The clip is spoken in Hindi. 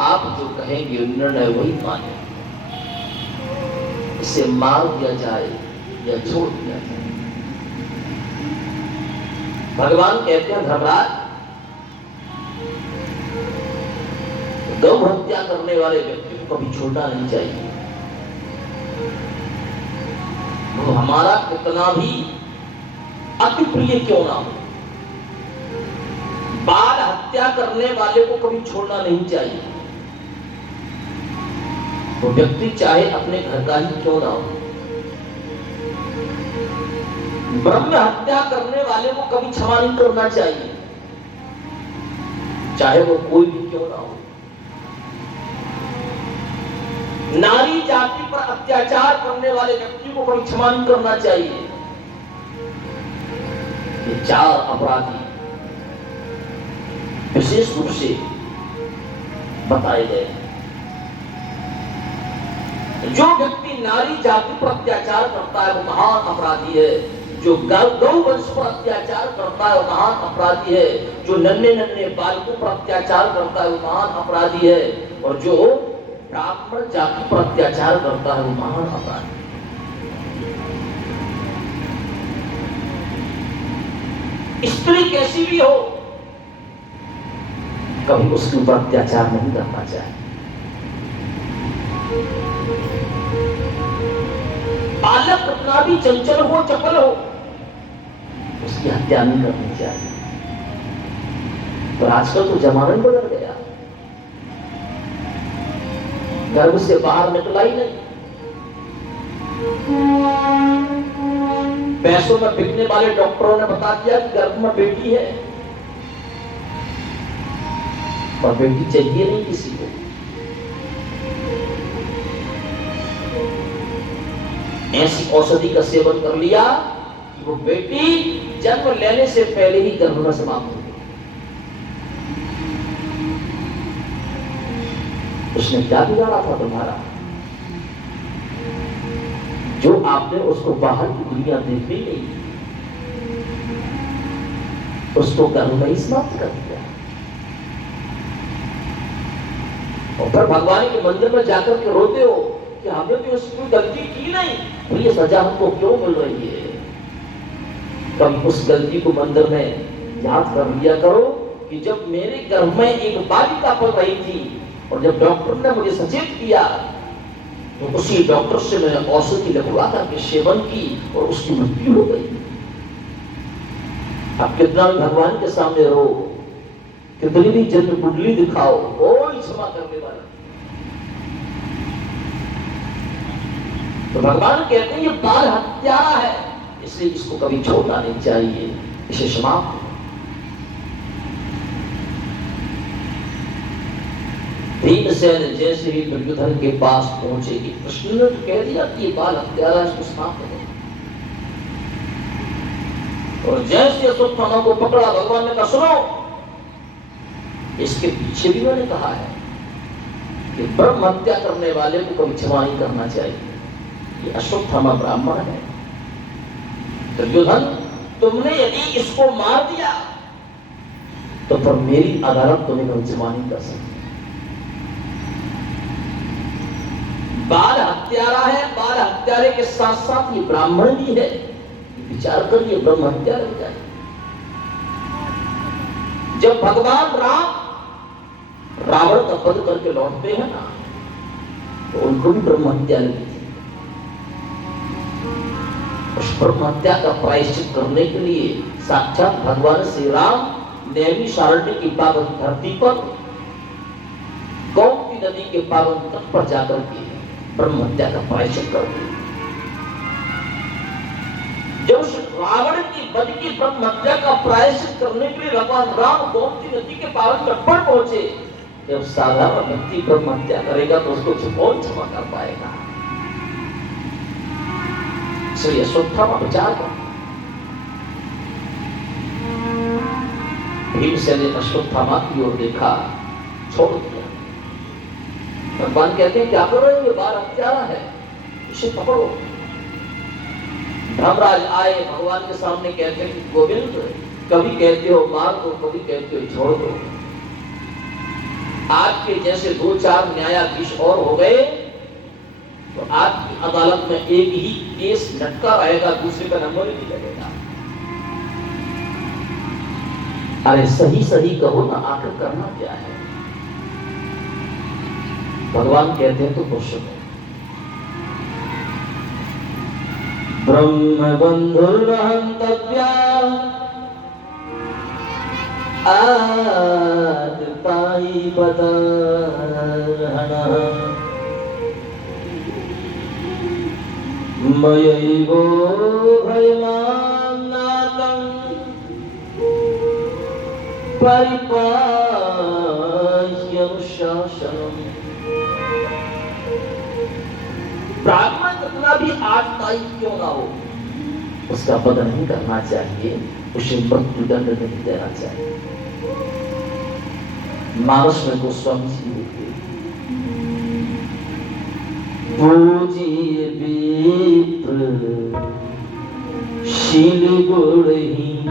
आप जो कहेंगे निर्णय वही माने, इसे मार दिया जाए या छोड़ दिया जाए। भगवान कहते हैं धर्मराज, गौ हत्या करने वाले व्यक्ति को कभी छोड़ना नहीं चाहिए। वो हमारा कितना भी अति प्रिय क्यों ना हो, बाल हत्या करने वाले को कभी छोड़ना नहीं चाहिए। वो व्यक्ति चाहे अपने घर का ही क्यों ना हो। ब्रह्म हत्या करने वाले को कभी क्षमा नहीं करना चाहिए, चाहे वो कोई भी क्यों ना हो। नारी जाति पर अत्याचार करने वाले व्यक्ति को कभी क्षमा नहीं करना चाहिए। ये चार अपराधी विशेष रूप से बताए गए। जो व्यक्ति नारी जाति पर अत्याचार करता है वो महान अपराधी है। जो गौ वंश पर अत्याचार करता है वो महान अपराधी है। जो नन्हे नन्हे बालकों पर अत्याचार करता है वो महान अपराधी है। और जो ब्राह्मण जाति पर अत्याचार करता है वो महान अपराधी। स्त्री कैसी भी हो, कभी उसके ऊपर अत्याचार नहीं करना चाहिए। बालक कितना भी चंचल हो, चपल हो, उसकी हत्या नहीं करनी चाहिए। तो आजकल तो जमाना ही बदल गया, गर्भ से बाहर निकला ही नहीं। पैसों में बिकने वाले डॉक्टरों ने बता दिया कि गर्भ में बेटी है, और बेटी चाहिए नहीं किसी को। ऐसी औषधि का सेवन कर लिया कि वो बेटी जन्म लेने से पहले ही गर्भ में समाप्त हो गई। उसने क्या बिगाड़ा था तुम्हारा? जो आपने उसको बाहर की दुनिया देखने नहीं, उसको गर्भ में ही समाप्त कर दिया। और फिर भगवान के मंदिर में जाकर के रोते हो कि हमने तो उसकी गलती की नहीं, तो ये सजा हमको क्यों मिल रही है? कभी उस गलती को मंदिर में याद कर लिया करो कि जब मेरे गर्भ में एक बालिका पल रही थी और जब डॉक्टर ने मुझे सचेत किया तो उसी डॉक्टर से मैंने औषधि लगवा करके सेवन की और उसकी मृत्यु हो गई। अब कितना भी भगवान के सामने रो, कितनी भी जन्म कुंडली दिखाओ, कोई क्षमा करने वाला। तो भगवान कहते हैं ये बाल हत्यारा है, इसलिए इसको कभी छोड़ना नहीं चाहिए, इसे समाप्त। भीमसेन जैसे ही दुर्योधन के पास पहुंचे कि कृष्ण ने तो कह दिया कि ये बाल हत्यारा, इसको समाप्त करो। और जैसे अश्वत्थामा को पकड़ा, भगवान ने कहा सुनो, इसके पीछे भी मैंने कहा है कि ब्रह्म हत्या करने वाले को कभी क्षमा नहीं करना चाहिए। ये अश्वत्थामा ब्राह्मण है। दुर्योधन, तुमने यदि इसको मार दिया तो फिर मेरी अदालत तुम्हें कभी क्षमा नहीं कर सकती। बाल हत्यारा है, बाल हत्यारे के साथ साथ ये ब्राह्मण भी है। विचार करिए, ब्रह्म हत्या रह जाए। जब भगवान राम रावण का वध करके लौटते हैं ना, तो उनको भी ब्रह्म हत्या लगी थी। उस ब्रह्म हत्या का प्रायश्चित करने के लिए साक्षात भगवान श्री राम नैमिषारण्य की पावन धरती पर गोमती नदी के पावन तट पर जाकर के ब्रह्म हत्या का प्रायश्चित कर दिया। जब उस रावण की वध की ब्रह्म हत्या का प्रायश्चित करने के लिए भगवान राम गोमती नदी के पावन तट पर पहुंचे, जब साधारण व्यक्ति ब्रह्म हत्या करेगा तो उसको कौन क्षमा कर पाएगा? इसलिए अश्वत्थामा विचार कर, भीमसेन ने अश्वत्थामा की ओर देखा, छोड़ दिया। भगवान कहते हैं क्या करो, ये बाल हत्यारा है, इसे पकड़ो। धर्मराज आए, भगवान के सामने कहते हैं कि गोविंद, कभी कहते हो मार दो, कभी कहते हो छोड़ दो। आपके जैसे 2-4 न्यायाधीश और हो गए तो आपकी अदालत में एक ही केस लटका रहेगा, दूसरे का नंबर ही नहीं लगेगा। अरे सही सही कहो ना, आखिर करना क्या है? भगवान कहते हैं तो खुश हो। ब्रह्म बंधुर्हंतव्या आदताई बदहनः मयैवो भयमानातं परिपाह्यनुशासनम्। ब्राह्मण कितना भी आतताई क्यों ना हो, उसका वध नहीं करना चाहिए, उसे मृत्युदंड नहीं देना चाहिए। मानस में गोस्वामी जी लिखते पूजिए विप्र शील गुणहीन